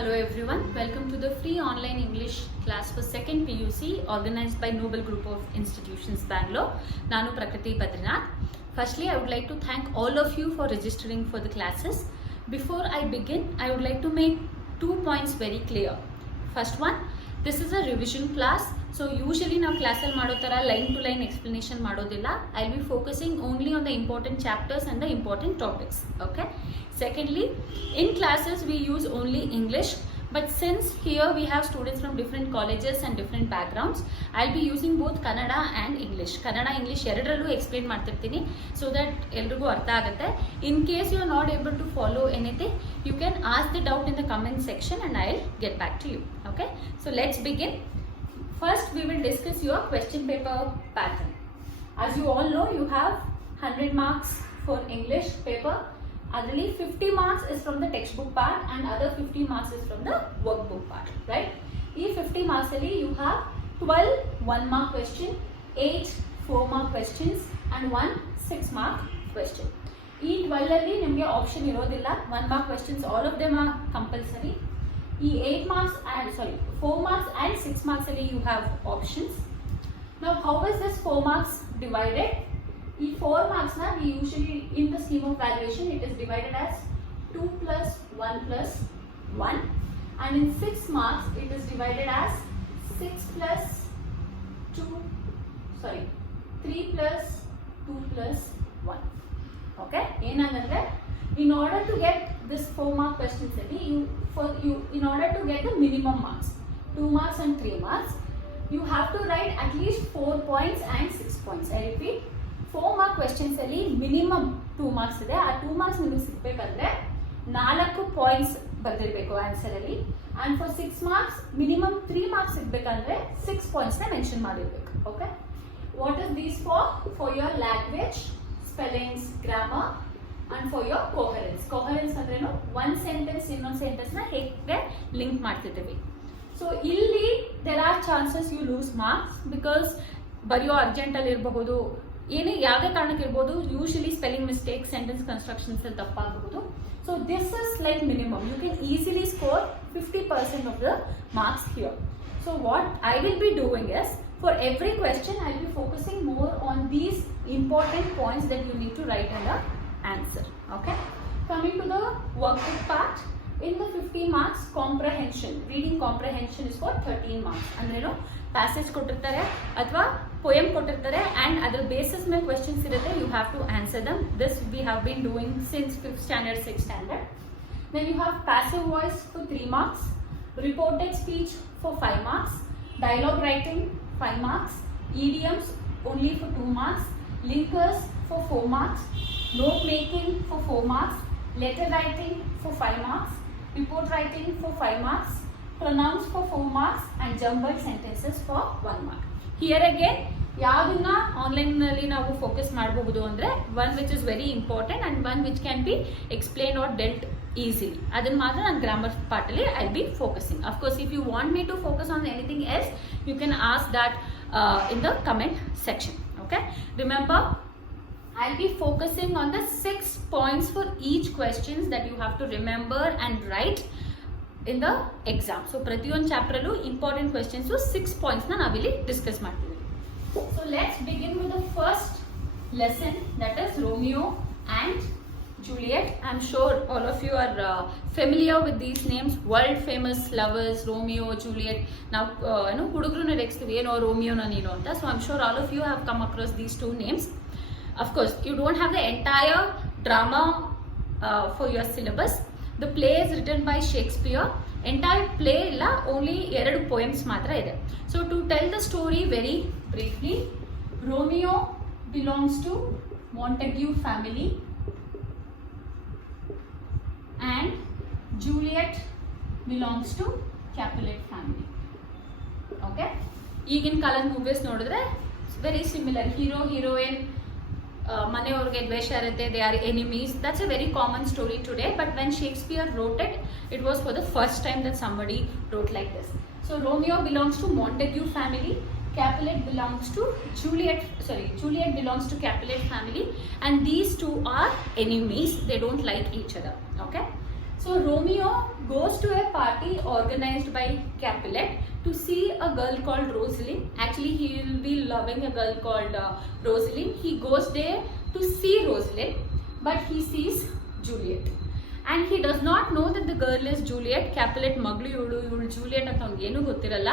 Hello everyone, welcome to the free online English class for 2nd PUC organized by Noble Group of Institutions, Bangalore. Nanu Prakriti Badrinath. Firstly, I would like to thank all of you for registering for the classes. Before I begin, I would like to make 2 points very clear. First one, this is a revision class. So usually now class line to line explanation madodilla. I'll be focusing only on the important chapters and the important topics. Okay. Secondly, in classes we use only English, but since here we have students from different colleges and different backgrounds, I'll be using both Kannada and English. Kannada, English ಎರಡರಲ್ಲೂ explain ಮಾಡ್ತಿರ್ತೀನಿ so that ಎಲ್ರಿಗೂ ಅರ್ಥ ಆಗುತ್ತೆ. In case you are not able to follow anything, you can ask the doubt in the comment section and I'll get back to you. Okay? So let's begin. First, we will discuss your question paper pattern. As you all know, you have 100 marks for English paper. Adali 50 marks is from the textbook part and other 50 marks is from the workbook part, right? In 50 marks you have 12 1 mark question, 8 4 mark questions and 1 6 mark question. In 12 alli nimge option irodilla. 1 mark questions, all of them are compulsory. In 8 marks and 4 marks and 6 marks alli you have options. Now how is this 4 marks divided? In 4 marks na, we usually in the scheme of valuation it is divided as 2 plus 1 plus 1, and in 6 marks it is divided as 6 plus 3 plus 2 plus 1. Okay, in order to get this 4 mark questions in order to get the minimum marks 2 marks and 3 marks, you have to write at least 4 points and 6 points. I repeat, 4 mark questions ಅಲ್ಲಿ minimum 2 marks ಇದೆ. ಆ 2 marks ನಿಮಗೆ ಸಿಗಬೇಕಂದ್ರೆ 4 points ಬರೆದಿರಬೇಕು answer ಅಲ್ಲಿ. And for 6 marks minimum 3 marks ಸಿಗಬೇಕಂದ್ರೆ 6 points ನ mention ಮಾಡಿರಬೇಕು. Okay, what is these for your language, spellings, grammar and for your coherence. Coherence ಅಂದ್ರೇನು, ಒಂದು ಸೆಂಟೆನ್ಸ್ ಇನ್ನೊಂದು ಸೆಂಟೆನ್ಸ್ ನ ಹೇಗೆ ಲಿಂಕ್ ಮಾಡ್ತಿದ್ದೀವಿ. ಸೊ ಇಲ್ಲಿ there are chances you lose marks because ಬರೆಯೋ ಅರ್ಜೆಂಟ್ ಅಲ್ಲಿ ಇರಬಹುದು, ಏನೇ ಯಾವುದೇ ಕಾರಣಕ್ಕೆ ಇರ್ಬೋದು. Usually spelling mistake, sentence constructions ಅಲ್ಲಿ ತಪ್ಪಾಗಬಹುದು. So this is like minimum. You can easily score 50% of the marks here. So what I will be doing is, for every question I will be focusing more on these important points that you need to write in the answer. Okay, coming to the workbook part, in the 50 marks comprehension, reading comprehension is for 13 marks. ಅಂದ್ರೇನು, passage ಕೊಟ್ಟಿರ್ತಾರೆ ಅಥವಾ poem ಕೊಟ್ಟಿರ್ತಾರೆ and ಅದರ basis ಮೇಲೆ questions ಇರುತ್ತೆ. You have to answer them. This we have been doing since 5th standard, 6th standard. Then you have passive voice for 3 marks, reported speech for 5 marks, dialogue writing 5 marks, idioms only for 2 marks, linkers for 4 marks, note making for 4 marks, letter writing for 5 marks, report writing for 5 marks, pronouns for 4 marks and jumbled sentences for 1 mark. Here again, ಯಾವ್ದನ್ನ online ನಲ್ಲಿ ನಾವು focus ಮಾಡಬಹುದು ಅಂದ್ರೆ, one which is very important and one which can be explained or dealt easily. ಅದನ್ನ ಮಾತ್ರ ನಾನು grammar part ಅಲ್ಲಿ I'll be focusing. Of course, if you want me to focus on anything else, you can ask that in the comment section. Okay, remember, I'll be focusing on the 6 points for each questions that you have to remember and write in the exam. So ಪ್ರತಿಯೊಂದು chapter ಅಲ್ಲೂ important questions 6 points ನ ನಾವಿಲ್ಲಿ discuss ಮಾಡ್ತೀವಿ. So let's begin with the first lesson, that is Romeo and Juliet. I'm sure all of you are familiar with these names, world famous lovers, Romeo, Juliet. Now ಹುಡುಗರನ್ನ ರೆಕ್ಸ್ತೀವಿ, ಏನೋ ರೋಮಿಯೋನ ನೀನು ಅಂತ. So I'm sure all of you have come across these 2 names. Of course, you don't have the entire drama for your syllabus. The play is written by Shakespeare. Entire play illa, only 2 poems matra ide. So to tell the story very briefly, Romeo belongs to Montague family and Juliet belongs to Capulet family. Okay, ಈಗಿನ ಕಾಲದ movies ನೋಡಿದ್ರೆ very similar, hero heroine ಮನೆಯವ್ರಿಗೆ ದ್ವೇಷ ಇರುತ್ತೆ, they are enemies. That's A very common story today, but when Shakespeare wrote it was for the first time that somebody wrote like this. So Romeo belongs to Montague family, Capulet belongs to Juliet belongs to Capulet family, and these two are enemies. They don't like each other. Okay, So Romeo goes to a party organized by Capulet to see a girl called Rosaline. Actually, he will be loving a girl called Rosaline. He goes there to see Rosaline, but he sees Juliet. And he does not know that the girl is Juliet. Capulet maglu ಇವಳು Juliet ಅಂತ ಅವ್ನಿಗೆ ಏನೂ ಗೊತ್ತಿರಲ್ಲ.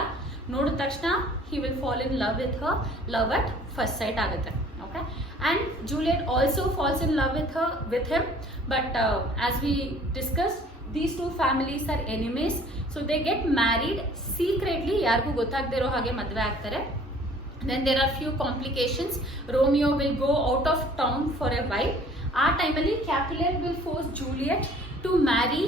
ನೋಡಿದ ತಕ್ಷಣ he will fall in love with her. Love at first sight ಆಗುತ್ತೆ. Okay, and Juliet also falls in love with him, but as we discussed, these two families are enemies, so they get married secretly. ಯಾರಿಗೂ ಗೊತ್ತಾಗದಿರೋ ಹಾಗೆ ಮದುವೆ ಆಗ್ತಾರೆ. Then there are few complications. Romeo will go out of town for a while. ಆ ಟೈಮಲ್ಲಿ Capulet will force Juliet to marry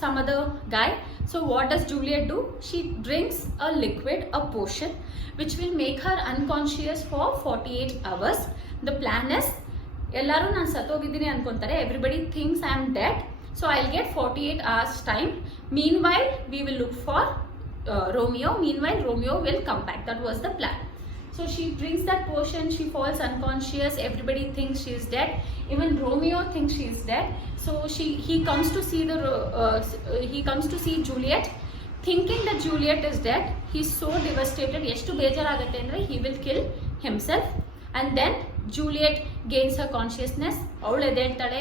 some other guy. So what does Juliet do? She drinks a liquid, a potion, which will make her unconscious for 48 hours. The plan is, ಎಲ್ಲರೂ ನಾನು ಸತ್ತೋಗಿದ್ದೀನಿ ಅನ್ಕೊಂತಾರೆ. Everybody thinks I am dead. So I'll get 48 hours time. Meanwhile, we will look for Romeo. Meanwhile, Romeo will come back. That was the plan. So she drinks that potion, she falls unconscious, everybody thinks she is dead. Even Romeo thinks she is dead. So he comes to see Juliet, thinking that Juliet is dead. He's so devastated. ಎಷ್ಟು ಬೇಜಾರಾಗುತ್ತೆ ಅಂದ್ರೆ he will kill himself. And then Juliet gains her consciousness. ಅವಳು ಎದ್ದೇಳ್ತಾಳೆ.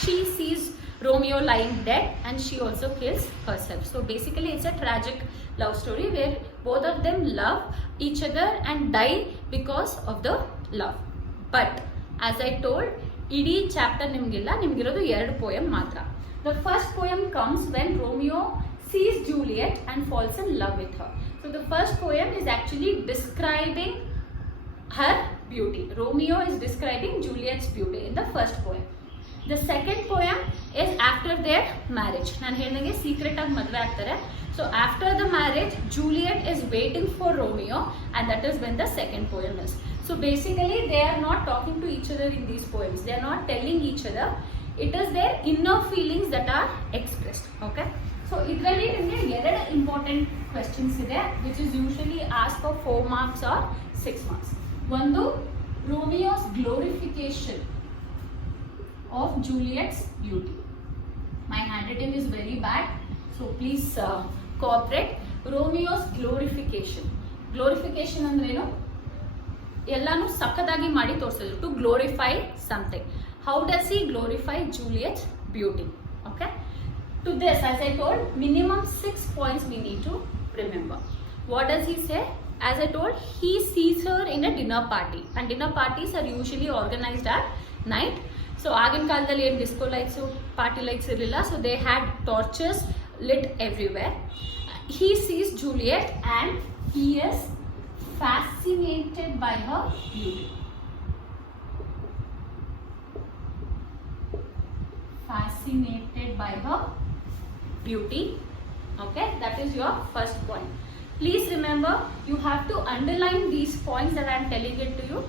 She sees Romeo lying dead and she also kills herself. So basically it's a tragic love story where both of them love each other and die because of the love. But as I told, ಇಡೀ chapter ನಿಮಗಿಲ್ಲ, ನಿಮಗಿರೋದು 2 poem ಮಾತ್ರ. The first poem comes when Romeo sees Juliet and falls in love with her. So the first poem is actually describing her beauty. Romeo is describing Juliet's beauty in the first poem. The second poem is after their marriage. ನಾನು ಹೇಳಿದಂಗೆ secret ಆಗಿ ಮದುವೆ ಆಗ್ತಾರೆ. So after the marriage, Juliet is waiting for Romeo, and that is when the second poem is. So basically they are not talking to each other in these poems. They are not telling each other. It is their inner feelings that are expressed. Okay. So ಇದರಲ್ಲಿ ನಿಮಗೆ 2 important questions ಇದೆ, which is usually asked for 4 marks or 6 marks. ಒಂದು, Romeo's glorification of Juliet's beauty. My handwriting is very bad, so please cooperate. Romeo's glorification. Glorification ಅಂದ್ರೆ ಏನು? ಎಲ್ಲಾನು ಸಕ್ಕದಾಗಿ ಮಾಡಿ ತೋರಿಸೋದು. To glorify something. How does he glorify Juliet's beauty? Okay. To this, as I told, minimum 6 points we need to remember. What does he say? As I told, he sees her in a dinner party, and dinner parties are usually organized at night. So ಆಗಿನ ಕಾಲದಲ್ಲಿ ಏನು disco lights, party lights ಇರಲಿಲ್ಲ. So they had torches lit everywhere. He sees Juliet and he is fascinated by her beauty. Fascinated by her beauty. Okay, that is your first point. Please remember, you have to underline these points that I am telling it to you.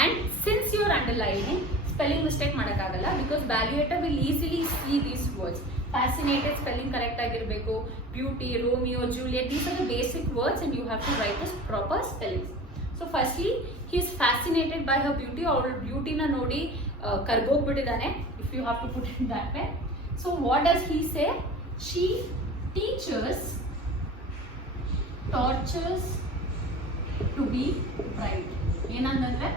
And since you are underlining, spelling mistake madakagalla, because valuator will easily see these words. Fascinated spelling correct agirbeku, beauty, Romeo, Juliet, these are the basic words and you have to write this proper spellings. So firstly, he is fascinated by her beauty, or beauty na nodi kargogbididane, if you have to put it that way. So what does he say? She teaches torches to be bright. Enandandre,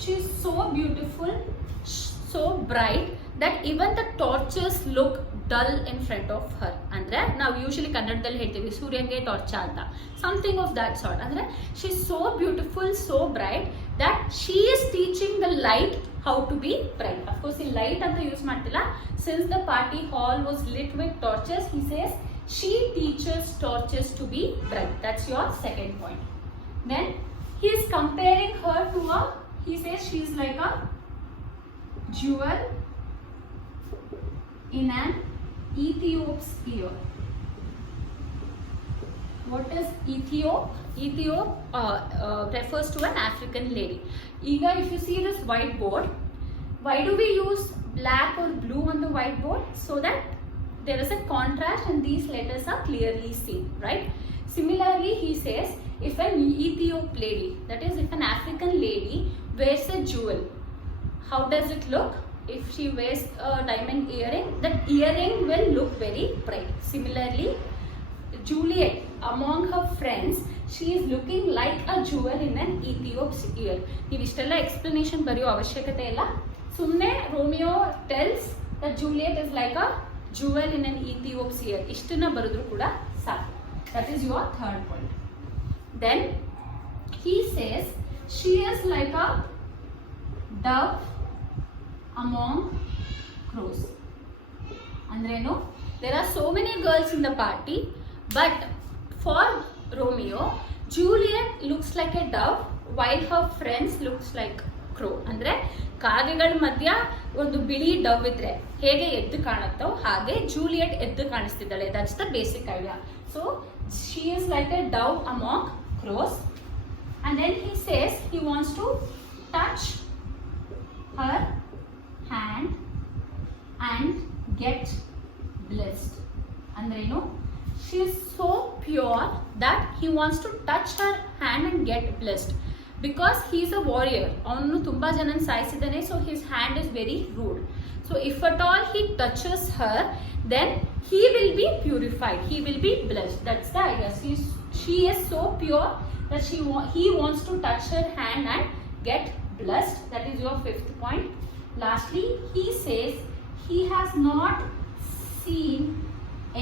she is so beautiful, so bright that even the torches look dull in front of her. Andre now usually kannadalli ಹೇಳ್ತೀವಿ ಸೂರ್ಯನಿಗೆ torch ಅಂತ, something of that sort. Andre she is so beautiful, so bright that she is teaching the light how to be bright. Of course ಈ light ಅಂತ use ಮಾಡ್ತಿಲ್ಲ, since the party hall was lit with torches, he says she teaches torches to be bright. That's your second point. Then he is comparing her to he says she is like a jewel in an Ethiop's ear. What is Ethiop? Ethiop refers to an African lady. Ega, if you see this whiteboard, why do we use black or blue on the whiteboard? So that there is a contrast and these letters are clearly seen, right? Similarly, he says if an Ethiop lady, that is if an African lady wears a jewel, how does it look? if she wears a diamond earring, that earring will look very bright. Similarly, Juliet, among her friends, she is looking like a jewel in an Ethiop's ear. ನೀವು ಇಷ್ಟೆಲ್ಲ explanation ಬರೆಯೋ ಅವಶ್ಯಕತೆ ಇಲ್ಲ. ಸುಮ್ಮನೆ Romeo tells that Juliet is like a jewel in an Ethiop's ear. ಇಷ್ಟನ್ನ ಬರೆದ್ರು ಕೂಡ ಸಾಕು. That is your third point. Then he says she is like a dove among crows. Andreno, there are so many girls in the party, but for Romeo, Juliet looks like a dove while her friends looks like crow. ಅಂದ್ರೆ ಕಾಗೆಗಳ ಮಧ್ಯ ಒಂದು ಬಿಳಿ ಡವ್ ಇದ್ರೆ ಹೇಗೆ ಎದ್ದು ಕಾಣುತ್ತೋ ಹಾಗೆ Juliet ಎದ್ದು ಕಾಣಿಸ್ತಿದ್ದಾಳೆ. That's the basic idea. So she is like a dove among crows. And then he says he wants to touch her hand and get blessed. Andreno, she is so pure that he wants to touch her hand and get blessed. Because he is a warrior, ಅವನು ತುಂಬಾ ಜನನ ಸಾಯಿಸಿದ್ದಾನೆ, so his hand is very rude. So if at all he touches her, then he will be purified, he will be blessed. That's the idea. She is so pure that he wants to touch her hand and get blessed. That is your fifth point. Lastly, he says he has not seen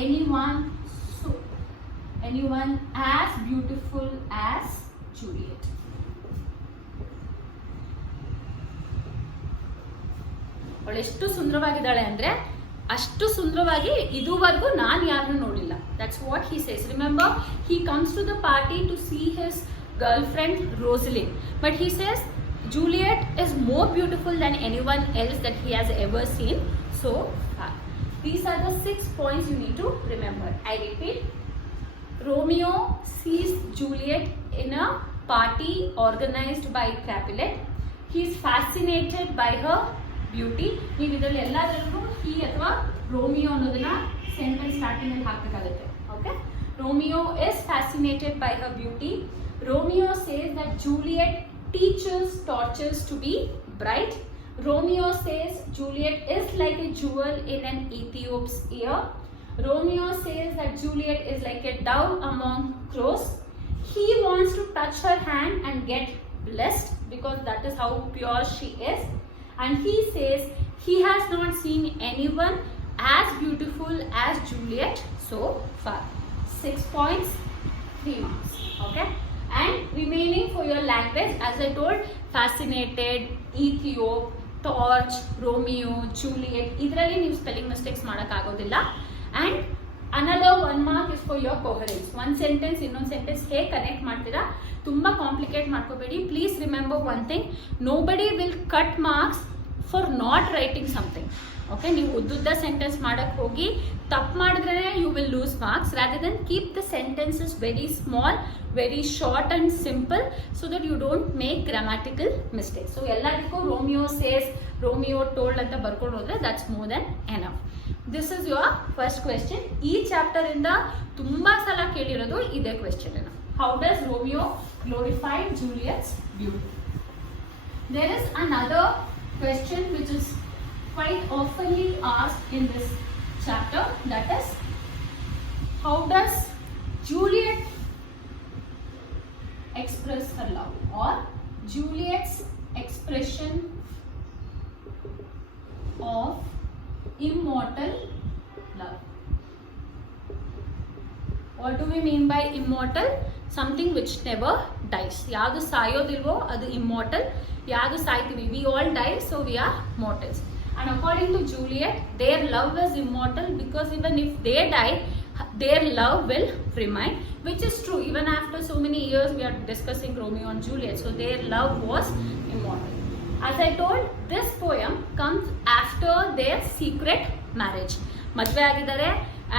anyone as beautiful as Juliet. ಅವಳು ಎಷ್ಟು ಸುಂದರವಾಗಿದ್ದಾಳೆ ಅಂದ್ರೆ ಅಷ್ಟು ಸುಂದರವಾಗಿ ಇದುವರೆಗೂ ನಾನು ಯಾರನ್ನು ನೋಡಿಲ್ಲ. That's what he says. Remember, he comes to the party to see his girlfriend Rosalind, but he says Juliet is more beautiful than anyone else that he has ever seen so far. These are the 6 points you need to remember. I repeat, Romeo sees Juliet in a party organized by Capulet. He is fascinated by her beauty. ನೀವು ಇದರಲ್ಲಿ ಎಲ್ಲದರಲ್ಲೂ ಹಿ ಅಥವಾ Romeo ಅನ್ನೋದನ್ನ sentence starting ಅಲ್ಲಿ ಹಾಕಬೇಕಾಗುತ್ತೆ. Okay, Romeo is fascinated by her beauty. Romeo says that Juliet teachers torches to be bright. Romeo says Juliet is like a jewel in an Ethiop's ear. Romeo says that Juliet is like a dove among crows. He wants to touch her hand and get blessed because that is how pure she is. And he says he has not seen anyone as beautiful as Juliet so far. 6 points, 3 marks. Okay, and remaining for your language, as I told, fascinated, Ethiop, torch, Romeo, Juliet. Idralli ನೀವು spelling mistakes ಮಾಡಕ್ಕಾಗೋದಿಲ್ಲ. And another 1 mark is for your coherence. one sentence ಇನ್ನೊಂದು sentence ಹೇಗೆ connect ಮಾಡ್ತೀರಾ, ತುಂಬಾ complicate ಮಾಡ್ಕೋಬೇಡಿ. Please remember one thing, nobody will cut marks for not writing something. Okay, ನೀವು ಉದ್ದುದ್ದ sentence ಮಾಡಕ್ಕೆ ಹೋಗಿ ತಪ್ಪು ಮಾಡಿದ್ರೆ you will lose marks. Rather than keep the sentences very small, very short and simple, so that you don't make grammatical mistakes. So ಎಲ್ಲದಕ್ಕೂ Romeo says, Romeo told ಅಂತ ಬರ್ಕೊಂಡು ಹೋದ್ರೆ that's more than enough. This is your first question. ಈ chapter ಇಂದ ತುಂಬಾ ಸಲ ಕೇಳಿರೋದು ಇದೇ question. How does Romeo glorify Juliet's beauty? There is another question which is quite oftenly asked in this chapter, that is, how does Juliet express her love, or Juliet's expression of immortal love? What do we mean by immortal? Something which never dies. ಯಾವುದು ಸಾಯೋದಿಲ್ವೋ ಅದು immortal. ಯಾವುದು ಸಾಯ್ತೀವಿ, we all die, so we are mortals. And according to Juliet, their love is immortal because even if they die, their love will remain, which is true. Even after so many years, we are discussing Romeo and Juliet, so their love was immortal. As I told, this poem comes after their secret marriage. ಮದುವೆ ಆಗಿದ್ದಾರೆ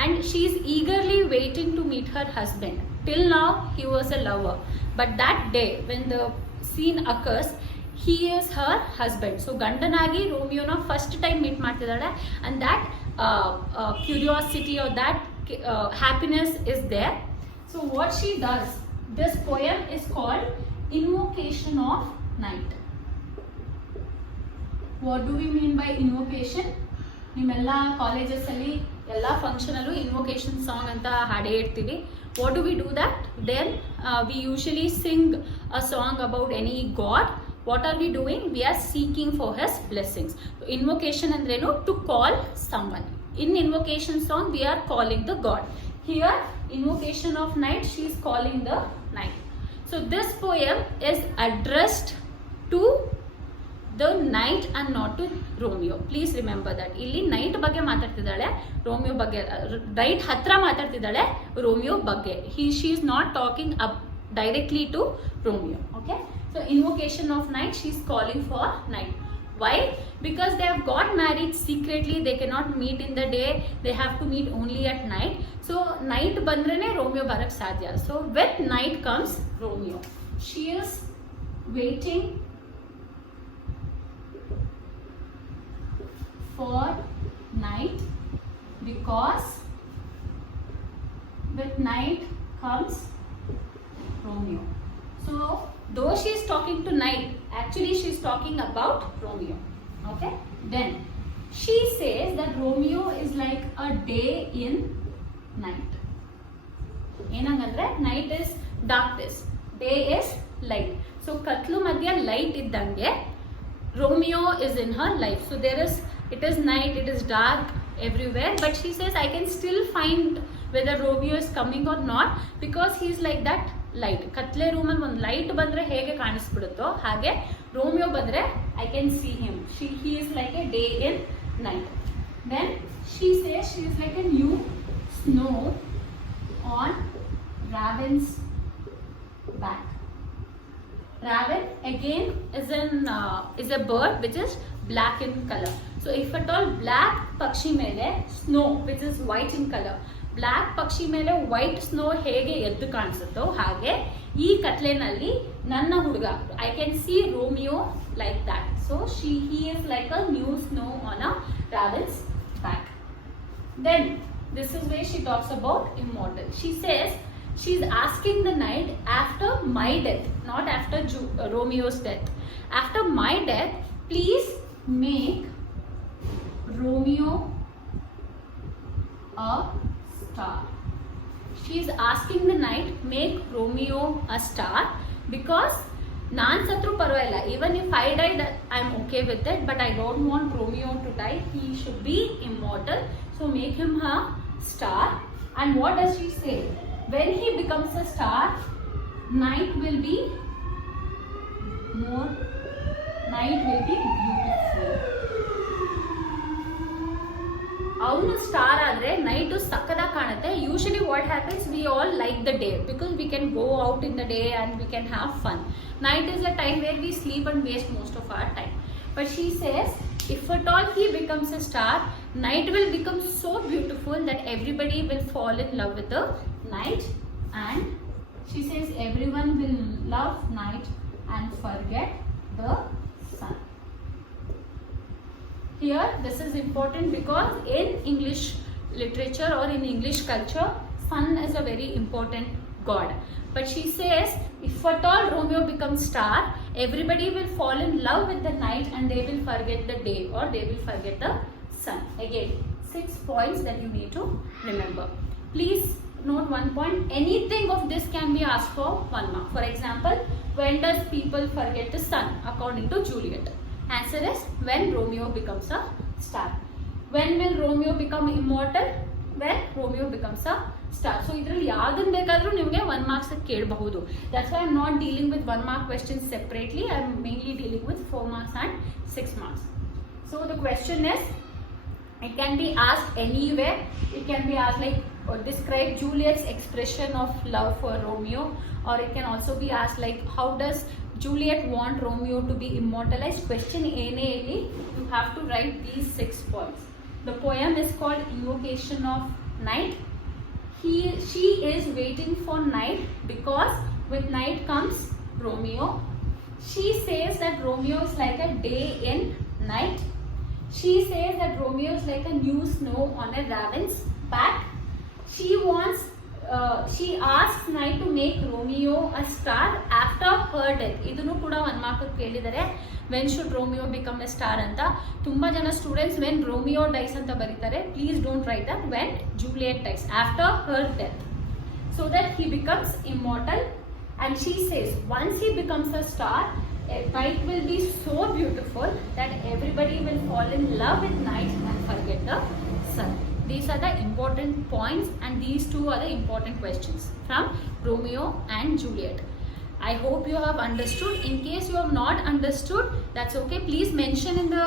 and she is eagerly waiting to meet her husband. Till now he was a lover, but that day when the scene occurs, he is her husband. So ಗಂಡನಾಗಿ ರೋಮಿಯೋನ first time meet ಮಾಡ್ತಿದ್ದಾಳೆ, and that curiosity or that happiness is there. So what she does, this poem is called Invocation of Night. What do we mean by invocation? ನಿಮ್ಮೆಲ್ಲ ಕಾಲೇಜಸಲ್ಲಿ ಎಲ್ಲ ಫಂಕ್ಷನಲ್ಲೂ invocation song ಅಂತ ಹಾಡೇ ಇರ್ತೀವಿ. What do we do that? Then we usually sing a song about any god. What are we doing? We are seeking for his blessings. Invocation andrenu to call someone. In invocation song we are calling the god. Here invocation of night, she is calling the night. So this poem is addressed to the night and not to Romeo. Please remember that. Illi night ಬಗ್ಗೆ ಮಾತಾಡ್ತಿದ್ದಾಳೆ, Romeo ಬಗ್ಗೆ night ಹತ್ರ ಮಾತಾಡ್ತಿದ್ದಾಳೆ, Romeo ಬಗ್ಗೆ. She is not talking up directly to Romeo. Okay? So invocation of night, she is calling for night. Why? Because they have got married secretly. They cannot meet in the day. They have to meet only at night. So night bandrene Romeo barak sadhya. So when night comes, Romeo, she is waiting for night, because with night comes Romeo. So though she is talking to night, actually she is talking about Romeo. Okay? Then she says that Romeo is like a day in night. ಏನಂಗಂದ್ರೆ night is darkness, day is light. So katlu madhya light iddange Romeo is in her life. So it is night, it is dark everywhere, but she says I can still find whether Romeo is coming or not, because he is like that light. ಕತ್ಲೆ ರೂಮಲ್ಲಿ ಒಂದು light ಬಂದ್ರೆ ಹೇಗೆ ಕಾಣಿಸ್ಬಿಡುತ್ತೋ ಹಾಗೆ Romeo ಬಂದ್ರೆ I can see him. he is like a day in night. Then she says she is like a new snow on Raven's back. Raven again is a bird which is black in color. So if at all black pakshi ಮೇಲೆ snow which is white in color, black ಪಕ್ಷಿ ಮೇಲೆ white snow ಹೇಗೆ ಎದ್ದು ಕಾಣಿಸುತ್ತೋ ಹಾಗೆ ಈ ಕತ್ಲೆನಲ್ಲಿ ನನ್ನ ಹುಡುಗ, I can see Romeo like that. So he is like a new snow on a raven's back. Then this is where she talks about immortal. She says she is asking the night, after my death, not after Romeo's death, after my death, please make Romeo a star. She is asking the night, make Romeo a star, because naan satru parvailla, even if I died I am okay with it, but I don't want Romeo to die. He should be immortal, so make him a star. And what does she say? When he becomes a star, night will be beautiful. ಅವನು star ಆದರೆ night ಸಕ್ಕದಾಗಿ ಕಾಣುತ್ತೆ. Usually what happens, we all like the day because we can go out in the day and we can have fun. Night is a time where we sleep and waste most of our time. But she says if at all he becomes a star, night will become so beautiful that everybody will fall in love with the night. And she says everyone will love night and forget the sun. Here this is important because in English literature or in English culture, sun is a very important god. But she says if at all Romeo becomes star, everybody will fall in love with the night and they will forget the day or they will forget the sun. Again, 6 points that you need to remember. Please note one point, anything of this can be asked for 1 mark. For example, when does people forget the sun according to Juliet? Answer is when Romeo becomes a star. When will Romeo become immortal? When Romeo becomes a star. So idರಲ್ಲಿ ಯಾವ್ದನ್ನ ಬೇಕಾದರೂ ನಿಮಗೆ 1 marks ಕೇಳಬಹುದು. That's why I'm not dealing with 1 mark questions separately. I'm mainly dealing with 4 marks and 6 marks. So the question is, it can be asked anywhere. It can be asked like describe Juliet's expression of love for Romeo, or it can also be asked like how does Juliet want Romeo to be immortalized. Question ene illi you have to write these 6 points. The poem is called Invocation of Night. She is waiting for night because with night comes Romeo. She says that Romeo is like a day in night. She says that Romeo is like a new snow on a raven's back. She wants she asks Knight to make Romeo a star after her death. ಇದನ್ನು ಕೂಡ 1 mark ಕೇಳಿದ್ದಾರೆ. When should Romeo become a star ಅಂತ. ತುಂಬ ಜನ students when Romeo dies ಅಂತ ಬರೀತಾರೆ. Please don't write that. When Juliet dies after her death, so that he becomes immortal. And she says once he becomes a star, Knight will be so beautiful that everybody will fall in love with Knight and forget the sun. These are the important points, and these two are the important questions from Romeo and Juliet. I hope you have understood. In case you have not understood, that's okay. Please mention in the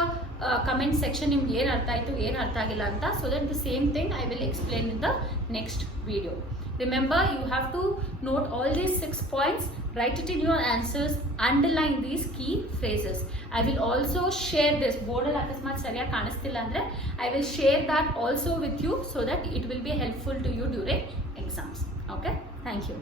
comment section nimge ಏನು ಅರ್ಥ ಆಯಿತು, ಏನು ಅರ್ಥ ಆಗಿಲ್ಲ ಅಂತ, so that the same thing I will explain in the next video. Remember, you have to note all these 6 points, write it in your answers, underline these key phrases. I will also share this board al akasmat sariyagi kanistilla andre I will share that also with you, so that it will be helpful to you during exams. Okay, thank you.